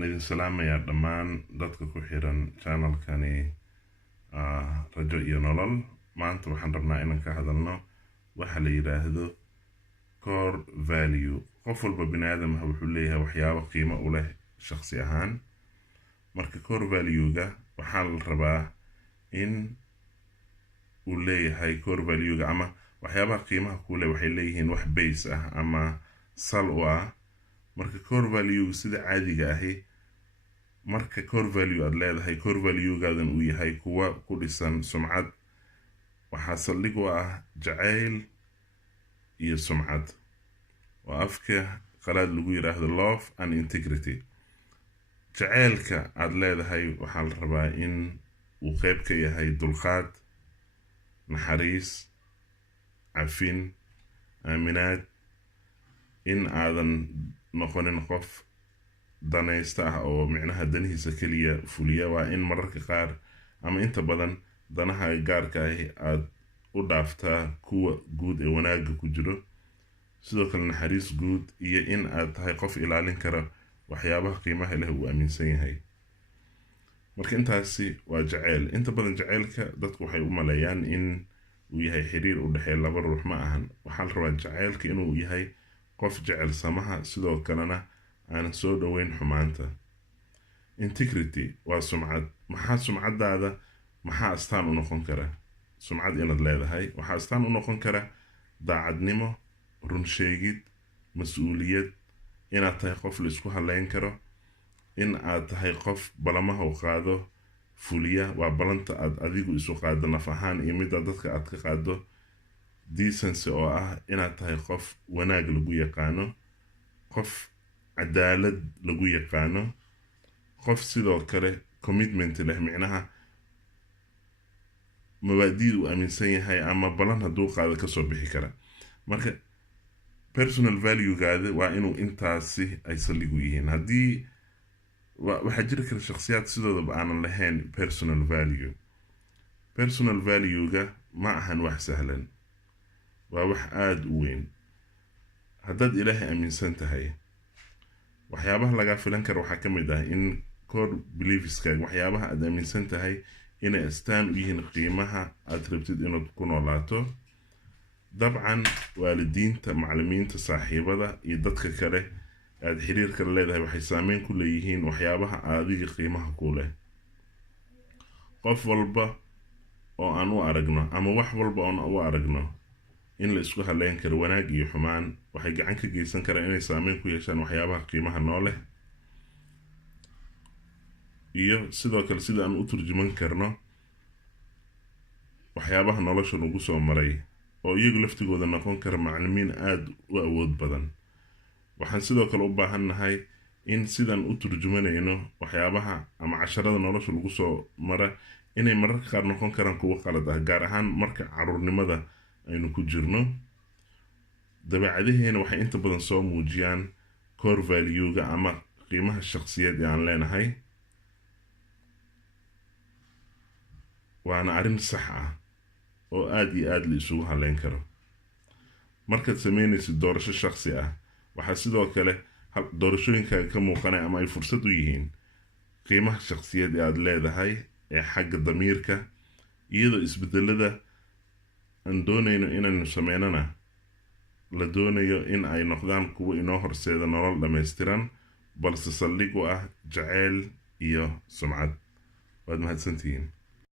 waan idin salaamayaa dhammaan dadka ku xiran channelkani rajo iyo nolol. maanta waxaan rabnaa inaan ka hadalno waxa la yiraahdo core value. qof walba bini'aadam wuxuu leeyahay waxyaabo qiimo u leh shakhsi ahaan. marka core value-ga waxaa la rabaa in uu leeyahay core value-ga ama waxyaabaha qiimaha ku leh waxay leeyihiin wax base ah ama sal u ah. marka core value sida caadiga ahi, marka core value aad leedahay, core value-gaadan uu yahay kuwa ku dhisan sumcad, waxaa saldhig u ah jacayl iyo sumcad, oo afka qalaad lagu yiraahdo love and integrity. jacaylka aad leedahay waxaa la rabaa in uu qayb ka yahay dulqaad, naxariis, cafin, aaminaad, in aadan noqonin qof danaysta ah oo micnaha danihiisa keliya fuliya. waa in mararka qaar ama inta badan danaha gaarka ah aad u dhaaftaa kuwa guud ee wanaagga ku jiro. sidoo kale naxariis guud iyo in aad tahay qof ilaalin kara waxyaabaha qiimaha leh uu aaminsan yahay. marka intaasi waa jacayl. inta badan jacaylka dadku waxay u maleeyaan in uu yahay xiriir u dhexeeya laba ruux. ma ahan. waxaa la rabaa jacaylka inuu yahay qof jecel samaha, sidoo kalena aanan soo dhoweyn xumaanta. integrity waa sumcad. maxaa sumcadaada maxaa astaan u noqon kara? sumcad inaad leedahay waxaa astaan u noqon kara daacadnimo, run sheegid, mas-uuliyad, inaad tahay qof la isku haleyn karo, in aad tahay qof balamaha u qaado fuliya. waa balanta aad adigu isu qaado naf ahaan iyo midda dadka aad ka qaado. decency oo ah inaad tahay qof wanaag lagu yaqaano, qof cadaalad lagu yaqaano, qof sidoo kale commitment leh, micnaha mabaadi'da uu aaminsan yahay ama balan hadduu qaado kasoo bixi kara. marka personal value-gaada waa inuu intaasi ay saldhig u yihiin. haddii waxaa jiri kara shakhsiyaad sidoodaba aanan lahayn personal value. personal value-ga ma ahan wax sahlan, waa wax aada u weyn. haddaad ilaahay aaminsan tahay, waxyaabaha lagaa filan kara waxaa ka mid ah in core beliefskaaga, waxyaabaha aad aaminsan tahay inay astaan u yihiin qiimaha aad rabtid inaad ku noolaato. dabcan waalidiinta, macallimiinta, saaxiibada iyo dadka kale aad xiriirka la leedahay waxay saameyn ku leeyihiin waxyaabaha adiga qiimaha ku leh. qof walba oo aan u aragno ama wax walba oon u aragno in la isku haleyn karo wanaag iyo xumaan, waxay gacan ka geysan karaan inay saameyn ku yeeshaan waxyaabaha qiimaha noo leh. iyo sidoo kale sida aan u turjuman karno waxyaabaha nolosha lagu soo maray, oo iyagu laftigooda noqon kara macallimiin aada u awood badan. waxaan sidoo kale u baahannahay in sidaan u turjumanayno waxyaabaha ama casharada nolosha lagu soo mara inay mararka qaar noqon karaan kuwo qalad ah, gaar ahaan marka caruurnimada aynu ku jirno. dabeecadaheena waxay inta badan soo muujiyaan core value-ga ama qiimaha shakhsiyeed ee aan leenahay. waana arrin sax ah oo aada iyo aada la isugu haleyn karo. markaad sameynaysid doorasho shakhsi ah, waxaa sidoo kale doorashooyinkaaga ka muuqanaya ama ay fursad u yihiin qiimaha shakhsiyeed ee aada leedahay ee xagga damiirka, iyadoo isbedelada aan doonayno inaynu sameynana la doonayo in ay noqdaan kuwo inoo horseeda nolol dhammaystiran, balse saldhig u ah jacayl iyo sumcad. waad mahadsantihiin.